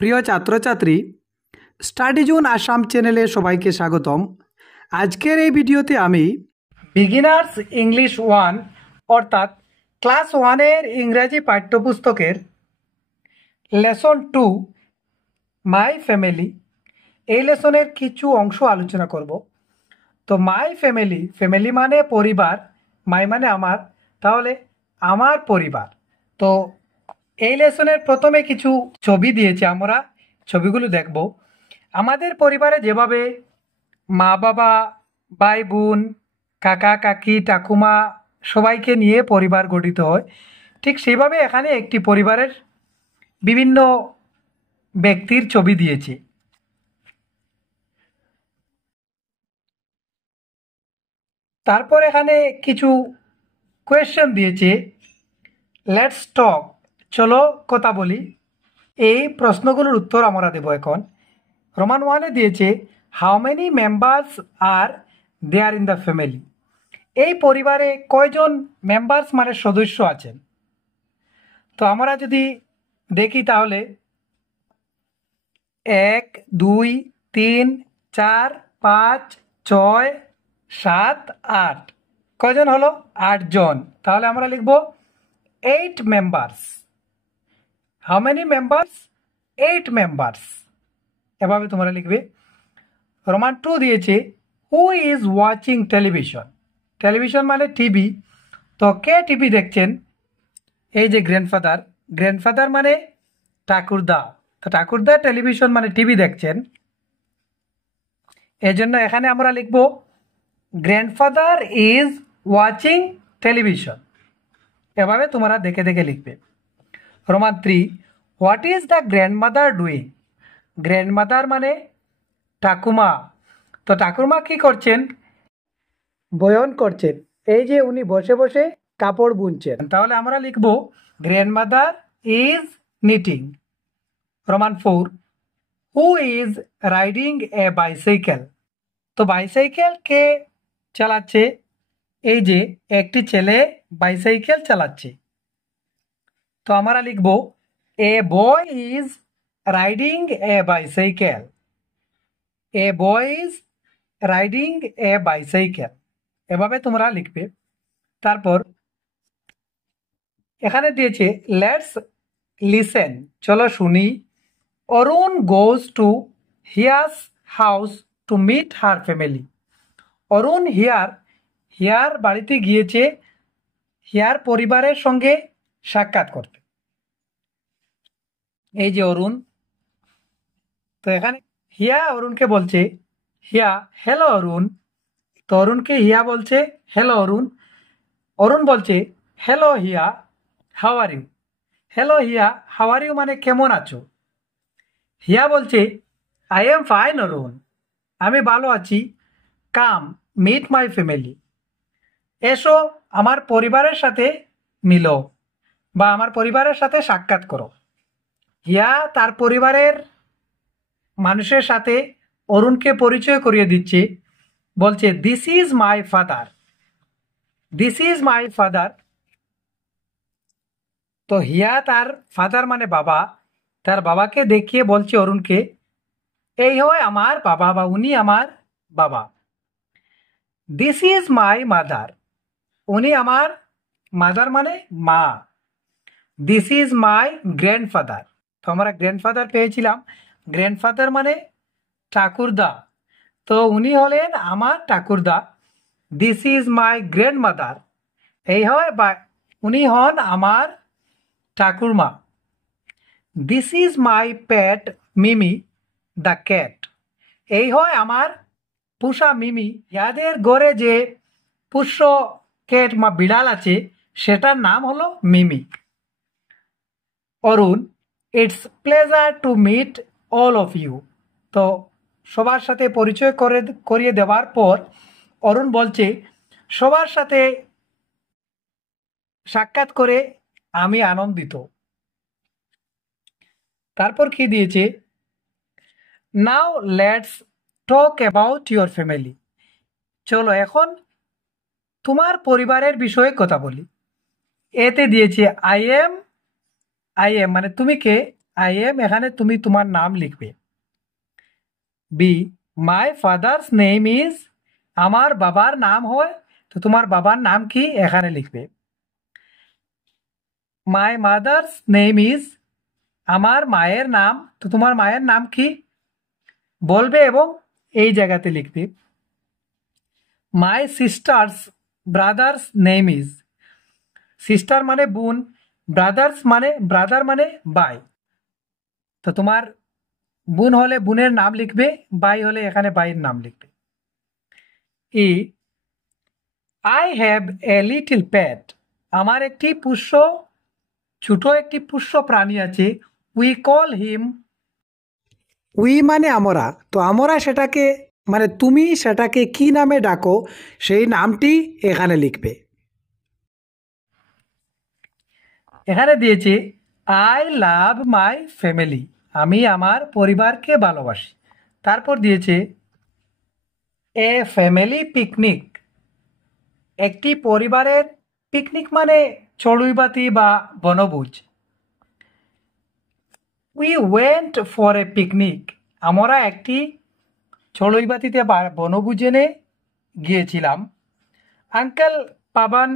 প্রিয় ছাত্রছাত্রী, study zone Assam চ্যানেলে সবাইকে স্বাগতম। আজকের এই ভিডিওতে আমি বিগিনার্স ইংলিশ 1 অর্থাৎ ক্লাস 1-এর ইংরেজি পাঠ্যপুস্তকের লেসন 2 মাই ফ্যামিলি এই লেসনের কিছু অংশ আলোচনা করব। তো মাই ফ্যামিলি, ফ্যামিলি মানে পরিবার, মাই মানে আমার, তাহলে আমার পরিবার। তো এই লেসনের প্রথমে কিছু ছবি দিয়েছে, আমরা ছবিগুলো দেখব। আমাদের পরিবারে যেভাবে মা বাবা, ভাই বোন, কাকা কাকি, ঠাকুমা সবাইকে নিয়ে পরিবার গঠিত হয়, ঠিক সেইভাবে এখানে একটি পরিবারের বিভিন্ন ব্যক্তির ছবি দিয়েছে। তারপর এখানে কিছু কোয়েশ্চেন দিয়েছে, লেটস টক, চলো কথা বলি। এই প্রশ্নগুলোর উত্তর আমরা দেব এখন। রোমান 1-এ দিয়েছে how many members are there in the family, এই পরিবারে কয়জন মেম্বার্স মানে সদস্য আছেন। তো আমরা যদি দেখি তাহলে 1 2 3 4 5 6 7 8, কয়জন হলো? 8 জন। তাহলে আমরা লিখব 8 members. How many members? 8 members. এভাবে তোমরা লিখবে। রোমান 2 দিয়েছে who is watching television, television মানে টিভি। তো কে টিভি দেখছেন? এই যে গ্র্যান্ডফাদার, গ্র্যান্ডফাদার মানে ঠাকুরদা। তো ঠাকুরদা টেলিভিশন মানে টিভি দেখছেন, এই জন্য এখানে আমরা লিখব গ্র্যান্ডফাদার ইজ ওয়াচিং টেলিভিশন। এভাবে তোমরা দেখে দেখে লিখবে। Roman 3 what is the grandmother doing, grandmother মানে ঠাকুমা। তো ঠাকুমা কি করছেন? বয়ন করছেন, এই যে উনি বসে বসে কাপড় বুনছেন। তাহলে আমরা লিখব grandmother is knitting. Roman 4 who is riding a bicycle, তো বাইসাইকেল কে চালাচ্ছে? এই যে একটি ছেলে বাইসাইকেল চালাচ্ছে। তো আমরা লিখব a boy is riding a bicycle, a boy is riding a bicycle. এভাবে তোমরা লিখবে। তারপর এখানে দিয়েছে লেটস লিসেন, চলো শুনি। Arun goes to Hiya's house to meet her family, Arun হিয়ার বাড়িতে গিয়েছে হিয়ার পরিবারের সঙ্গে সাক্ষাৎ করতে। এই যে অরুণ, তো এখানে হিয়া অরুণকে বলছে হিয়া হ্যালো অরুণ, তো অরুণকে হিয়া বলছে হ্যালো অরুণ। অরুণ বলছে hello Hiya how are you, hello Hiya how are you মানে কেমন আছো। হিয়া বলছে আই এম ফাইন অরুণ, আমি ভালো আছি। কাম মিট মাই ফ্যামিলি, এসো আমার পরিবারের সাথে মিলো বা আমার পরিবারের সাথে সাক্ষাৎ করো। হিয়া তার পরিবারের মানুষের সাথে অরুণকে পরিচয় করিয়ে দিচ্ছে, বলছে this is my father, this is my father. তো হিয়া তার ফাদার মানে বাবা, তার বাবাকে দেখিয়ে বলছে অরুণকে এই হয় আমার বাবা বা উনি আমার বাবা। দিস ইজ মাই মাদার, উনি আমার মাদার মানে মা। দিস ইজ মাই গ্র্যান্ডফাদার, তো আমরা গ্র্যান্ডফাদার পেয়েছিলাম, গ্র্যান্ডফাদার মানে ঠাকুরদা, তো উনি হলেন আমার ঠাকুরদা। দিস ইজ মাই গ্র্যান্ডমাদার, এই হয় বা উনি হন আমার ঠাকুরমা। This is my Pat Mimi the cat, এই হয় আমার পুষা মিমি। যাদের ঘরে যে পুষ্য ক্যাট বা বিড়াল আছে সেটার নাম হলো Mimi. Arun it's pleasure to meet all of you, তো সবার সাথে পরিচয় করিয়ে দেওয়ার পর অরুণ বলছে সবার সাথে সাক্ষাৎ করে আমি আনন্দিত। তারপর কি দিয়েছে now let's talk about your family, চলো এখন তোমার পরিবারের বিষয়ে কথা বলি। এতে দিয়েছে আই এম মানে তুমি কে, আই এম এখানে তুমি তোমার নাম লিখবে। B my father's name is, আমার বাবার নাম হয় তো তোমার বাবার নাম কি এখানে লিখবে। মাই মাদার্স নেম ইজ, আমার মায়ের নাম তো তোমার মায়ের নাম কি বলবে এবং এই জায়গাতে লিখবে। My sisters brothers name is, sister মানে বোন, ব্রাদার মানে ভাই, তো তোমার বোন হলে বোনের নাম লিখবে, ভাই হলে এখানে ভাইয়ের নাম লিখবে। ই I have a little pet, আমার একটি পোষ্য, ছোট একটি পোষ্য প্রাণী আছে। উই কল হিম, উই মানে আমরা, তো আমরা সেটাকে মানে তুমি সেটাকে কি নামে ডাকো সেই নামটি এখানে লিখবে। এখানে দিয়েছে আই লাভ মাই ফ্যামিলি, আমি আমার পরিবারকে ভালোবাসি। তারপর দিয়েছে এ ফ্যামিলি পিকনিক, একটি পরিবারের পিকনিক মানে চড়ুইবাতি বা বনভোজ। We went for a picnic, আমরা একটি চড়ুইবাতিতে বা বনভোজনে গিয়েছিলাম। Uncle Pavan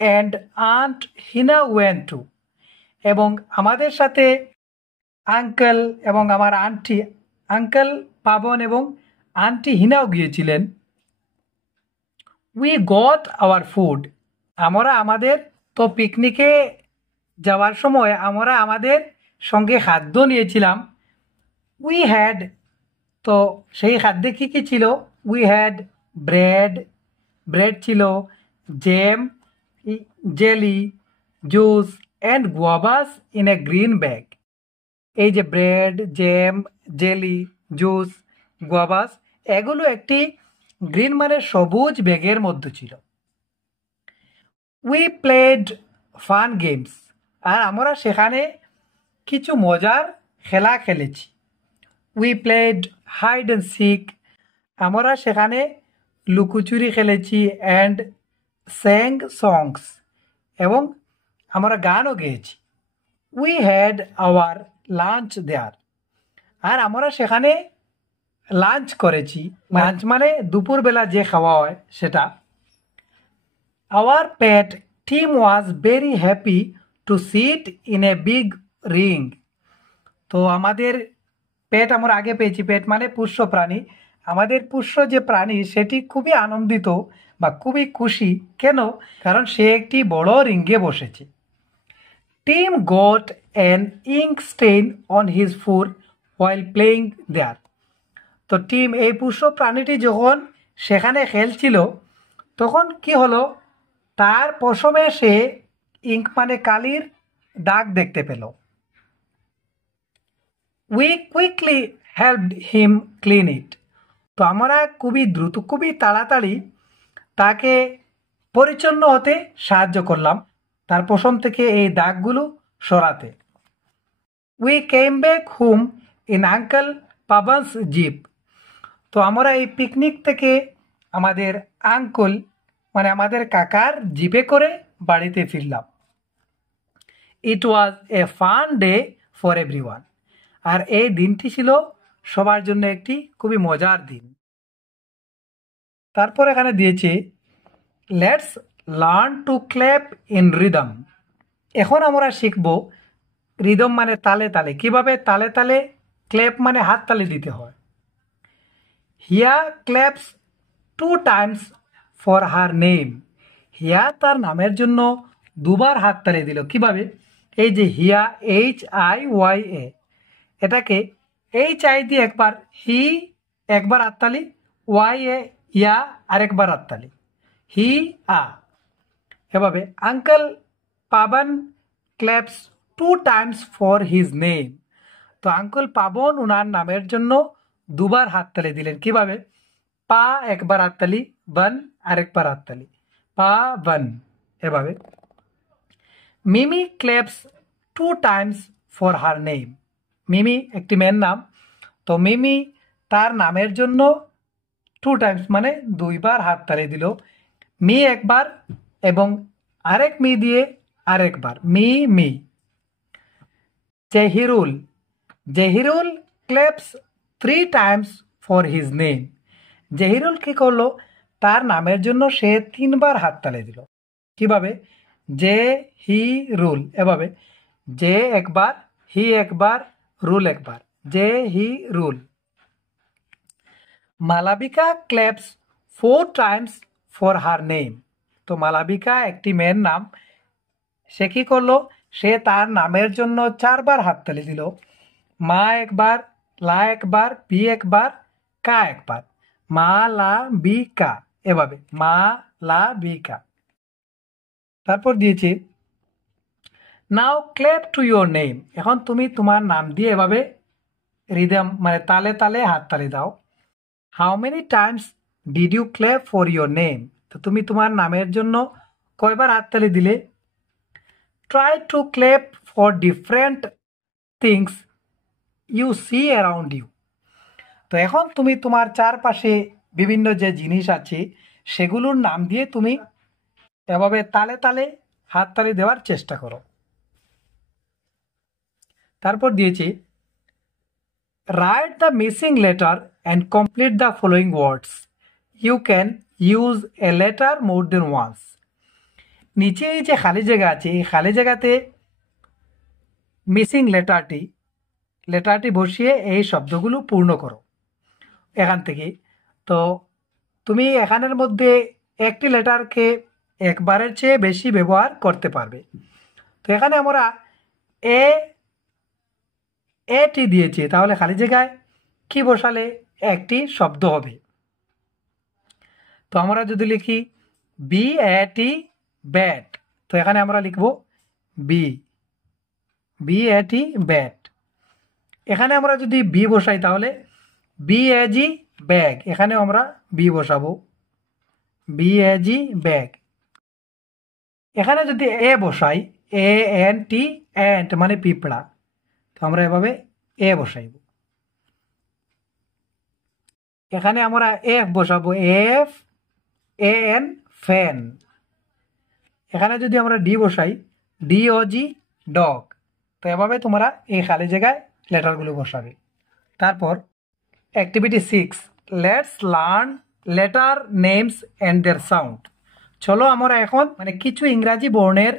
and aunt Hina went to, এবং আমাদের সাথে আঙ্কেল এবং আমার আন্টি, আঙ্কেল পাবন এবং আন্টি হিনাও গিয়েছিলেন। উই গট আওয়ার ফুড, আমরা আমাদের, তো পিকনিকে যাওয়ার সময় আমরা আমাদের সঙ্গে খাদ্য নিয়েছিলাম। উই হ্যাড, তো সেই খাদ্যে কী কী ছিল, উই হ্যাড ব্রেড, ব্রেড ছিল, jam, jelly, juice and guavas in a green bag. এই যে bread, jam, jelly, juice, guavas এগুলো একটি গ্রিন মানে সবুজ ব্যাগের মধ্যে ছিল। উই প্লেড ফান গেমস, আর আমরা সেখানে কিছু মজার খেলা খেলেছি। We played hide and seek, আমরা সেখানে লুকোচুরি খেলেছি। অ্যান্ড স্যাং সংস, এবং আমরা গানও গেয়েছি। উই হ্যাড আওয়ার লাঞ্চ দেয়ার, আর আমরা সেখানে লাঞ্চ করেছি। লাঞ্চ মানে দুপুরবেলা যে খাওয়া হয় সেটা। Our pet team was very happy to sit in a big ring, তো আমাদের পেট আমরা আগে পেয়েছি, পেট মানে পোষ্য প্রাণী, আমাদের পোষ্য যে প্রাণী সেটি খুবই আনন্দিত বা খুবই খুশি। কেন? কারণ সে একটি বড় রিঙ্গে বসেছে। Tim got an ink stain on his foot while playing there, তো টিম এই পোষ্য প্রাণীটি যখন সেখানে খেলছিল তখন কি হলো, তার পশমে সে ইঙ্ক মানে কালির দাগ দেখতে পেল। We quickly helped him clean it, তো আমরা খুবই দ্রুত খুবই তাড়াতাড়ি তাকে পরিচ্ছন্ন হতে সাহায্য করলাম, তার পশম থেকে এই দাগগুলো সরাতে। We came back home in uncle Pabon's jeep, তো আমরা এই পিকনিক থেকে আমাদের আঙ্কেল মানে আমাদের কাকার জিপে করে বাড়িতে ফিরলাম। It was a fun day for everyone, আর এই দিনটি ছিল সবার জন্য একটি খুবই মজার দিন। তারপর এখানে দিয়েছে let's learn to clap in rhythm, এখন আমরা শিখব রিদম মানে তালে তালে, কিভাবে তালে তালে ক্ল্যাপ মানে হাত তালি দিতে হয়। Hiya claps 2 times for her name, Hiya তার নামের জন্য দুবার হাত তালি দিল। কিভাবে? এই যে হিয়া HIYA, এটাকে HI দিয়ে একবার, হি একবার হাততালি, YA ইয়া আরেকবার হাততালি, হি আ। এভাবে uncle Pavan claps 2 times for his name, তো আঙ্কেল পাবন ওনার নামের জন্য দুবার হাততালি দিলেন। কিভাবে? পা একবার হাততালি, বন আরেকবার হাততালি, পা বন। এভাবে Mimi claps 2 times for her name, Mimi একটি মেয়ের নাম, তো মিমি তার নামের জন্য 2 টাইমস মানে দুইবার হাততালি দিল। মি একবার এবং আরেক মি দিয়ে আরেকবার, মি মি। Zahirul Zahirul claps 3 times for his name. Zahirul কি করলো, তার নামের জন্য সে 3বার হাততালি দিল। কিভাবে? জে হি রুল, এভাবে জে একবার, হি একবার, রুল একবার, জে হি রুল। Malabika claps 4 times for her name. তো মালাবিকা একটি মেয়ের নাম, সে কি করলো, সে তার নামের জন্য 4বার হাততালি দিল। মা একবার, লা একবার, বি একবার, কা একবার। মা লা বি কা, এভাবে মা লা বি কা। তারপর দিয়েছি নাও ক্লেপ টু ইউর নেম। এখন তুমি তোমার নাম দিয়ে এভাবে রিদম মানে তালে তালে হাততালি দাও। How many times did you clap for your name. তো তুমি তোমার নামের জন্য কয়বার হাততালি দিলে? Try to clap for different things you see around you. তো এখন তুমি তোমার চারপাশে বিভিন্ন যে জিনিস আছে সেগুলোর নাম দিয়ে তুমি এভাবে তালে তালে হাততালি দেওয়ার চেষ্টা করো। তারপর দিয়েছি write the missing letter and complete the following words. You can use a letter more than once. নিচে এই যে খালি জায়গা আছে, এই খালি জায়গাতে মিসিং লেটারটি বসিয়ে এই শব্দগুলো পূর্ণ করো এখান থেকে। তো তুমি এখানের মধ্যে একটি লেটারকে একবারের চেয়ে বেশি ব্যবহার করতে পারবে। তো এখানে আমরা এটি দিয়েছি, তাহলে খালি জায়গায় কি বসালে একটি শব্দ হবে? তো আমরা যদি লিখি বি এ টি ব্যাট, তো এখানে আমরা লিখব বি এ টি ব্যাট। এখানে আমরা যদি বি বসাই তাহলে বি এ জি ব্যাগ, এখানেও আমরা বি বসাবো বি এ জি ব্যাগ। এখানে যদি এ বসাই এ এন টি অ্যান্ট মানে পিঁপড়া, তো আমরা এভাবে এ বসাইব। এখানে আমরা এফ বসাবো এফ এ এন ফ্যান। এখানে যদি আমরা ডি বসাই ডি ও জি ডগ। তো এভাবে তোমরা এই খালি জায়গায় লেটারগুলো বসাবে। তারপর activity 6, let's learn letter names and their sound. চলো আমরা এখন মানে কিছু ইংরাজি বর্ণের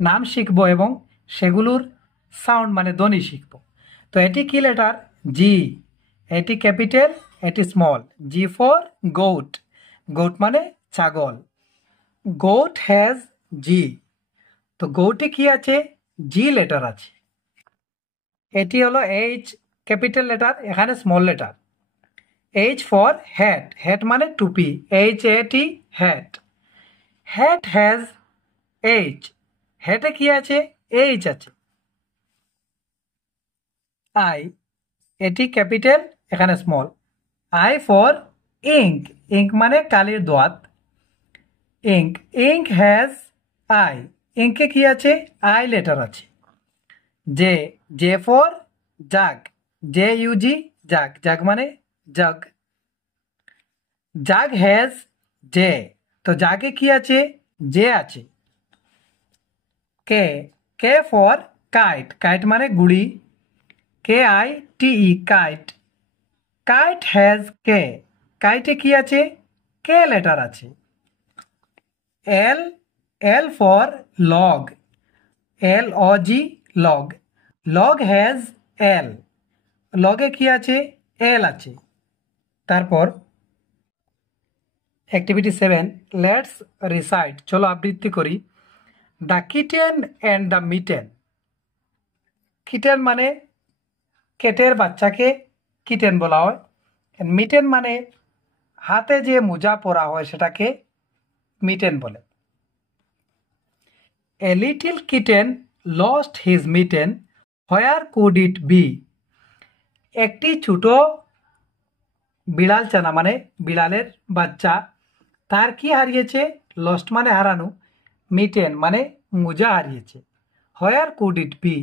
নাম শিখবো এবং সেগুলোর সাউন্ড মানে ধ্বনি শিখব। তো এটি কি লেটার? জি। এটি ক্যাপিটাল, এটি small. G for goat, goat মানে ছাগল। Goat has G. তো গোটে কি আছে? জি লেটার আছে। এটি হলো এইচ, ক্যাপিটাল লেটার, এখানে small letter. H for hat, hat মানে টুপি, H A T hat. Hat has H, হ্যাটে কি আছে? এইচ আছে। আই, এটি ক্যাপিটাল, এখানে small. I for ink, ink মানে কালির দোয়াত। ইঙ্ক, ইঙ্ক হ্যাজ আই, ইঙ্কে কি আছে? আই লেটার আছে। J, J for jug, J U G jug, jug মানে জগ। জাগ হ্যাজ জে, তো জাগে কি আছে? জে আছে। K, K for kite, kite মানে গুড়ি, K I T E kite. Kite has K, কাইটে কি আছে? কে লেটার আছে। L, L for log, L O G log, log has L, লগে কি আছে? এল আছে। তারপর অ্যাক্টিভিটি 7, লেটস রিসাইট। চলো আবৃত্তি করি। The kitten and the mitten. Kitten মানে কেটের বাচ্চাকে কিটেন বলা হয়। মিটেন মানে হাতে যে মোজা পরা হয় সেটাকে মিটেন বলে। A little kitten lost his mitten, where could it be. একটি ছোট বিড়াল ছানা মানে বিড়ালের বাচ্চা, তার কি হারিয়েছে? লস্ট মানে হারানো, মিটেন মানে মোজা হারিয়েছে। হোয়ার কুড ইট বি,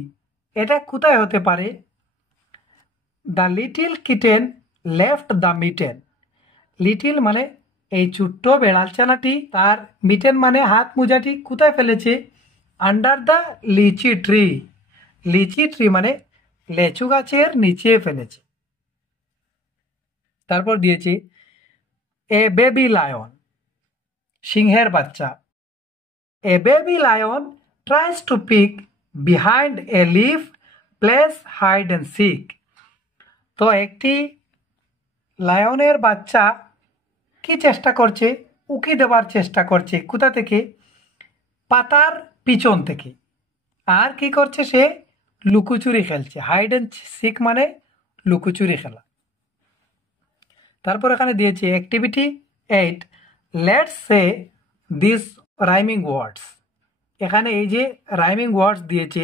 এটা কোথায় হতে পারে? The little kitten left the mitten. Little মানে এই ছোট্ট বেড়ালছানাটি তার মিটেন মানে হাত মোজাটি কোথায় ফেলেছে? Under the litchi tree. Litchi tree মানে লেচু গাছের নিচে ফেলেছে। তারপর দিয়েছে এ বেবি লায়ন, সিংহের বাচ্চা। A baby lion tries to peek behind a leaf, plays hide and seek. তো একটি লায়নের বাচ্চা কি চেষ্টা করছে? উকি দেওয়ার চেষ্টা করছে। কোথা থেকে? পাতার পিছন থেকে। আর কি করছে সে? লুকোচুরি খেলছে। হাইড অ্যান্ড সিক মানে লুকোচুরি খেলা। তারপর এখানে দিয়েছে activity 8, let's say these rhyming words. এখানে এই যে রাইমিং ওয়ার্ডস দিয়েছে,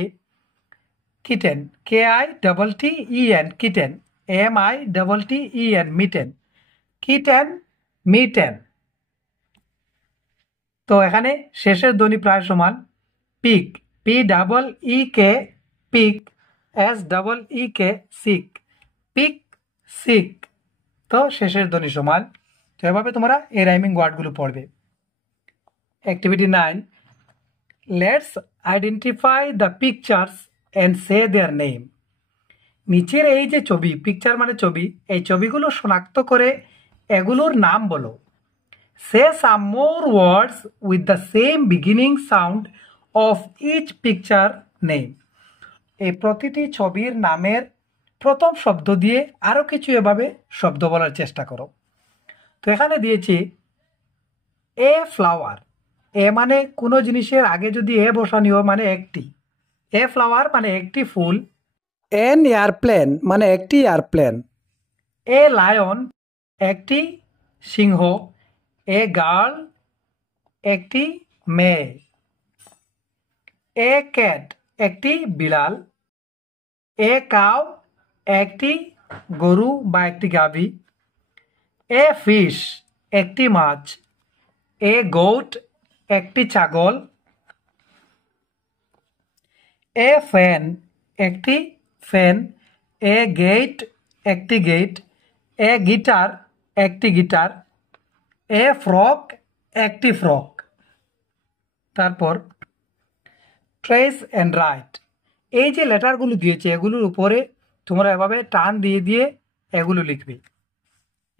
kitten, KITTEN, kitten, MITTEN, mitten, kitten, mitten. তো এখানে শেষের ধ্বনি প্রায় সমান। Peek, PEEK, peek, SEEK, seek, peek, seek. তো শেষের ধ্বনি সমান। তো এভাবে তোমরা এই রাইমিং ওয়ার্ডগুলো পড়বে। Activity 9, let's identify the pictures and say there name. নিচের এই যে ছবি, পিকচার মানে ছবি, এই ছবিগুলো শনাক্ত করে এগুলোর নাম বলো। Say some more words with the same beginning sound of each picture name. এই প্রতিটি ছবির নামের প্রথম শব্দ দিয়ে আরও কিছু এভাবে শব্দ বলার চেষ্টা করো। তো এখানে দিয়েছি এ ফ্লাওয়ার। এ মানে কোনো জিনিসের আগে যদি এ বসানি হয় মানে একটি। এ ফ্লাওয়ার মানে একটি ফুল। এন এয়ারপ্লেন মানে একটি এয়ারপ্লেন। এ লায়ন একটি সিংহ। এ গার্ল একটি মেয়ে। এ ক্যাট একটি বিড়াল। এ কাউ একটি গরু বা একটি গাভী। এ ফিশ একটি মাছ। এ গোট একটি ছাগল। এ ফ্যান একটি ফ্যান। এ গেট একটি গেট। এ গিটার একটি গিটার। এ ফ্রক একটি ফ্রক। তারপর ট্রেস অ্যান্ড রাইট। এই যে লেটারগুলো দিয়েছে এগুলোর উপরে তোমরা এভাবে টান দিয়ে দিয়ে এগুলো লিখবে।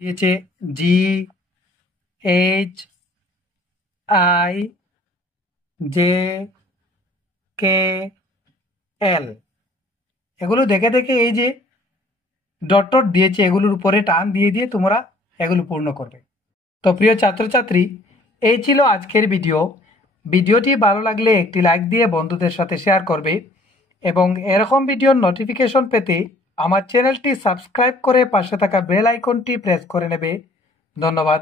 দিয়েছে GHIJKL। এগুলো দেখে দেখে এই যে ডট ডট দিয়েছে এগুলোর উপরে টান দিয়ে দিয়ে তোমরা এগুলো পূর্ণ করবে। তো প্রিয় ছাত্রছাত্রী, এই ছিল আজকের ভিডিও। ভিডিওটি ভালো লাগলে একটি লাইক দিয়ে বন্ধুদের সাথে শেয়ার করবে এবং এরকম ভিডিওর নোটিফিকেশন পেতে আমার চ্যানেলটি সাবস্ক্রাইব করে পাশে থাকা বেল আইকনটি প্রেস করে নেবে। ধন্যবাদ।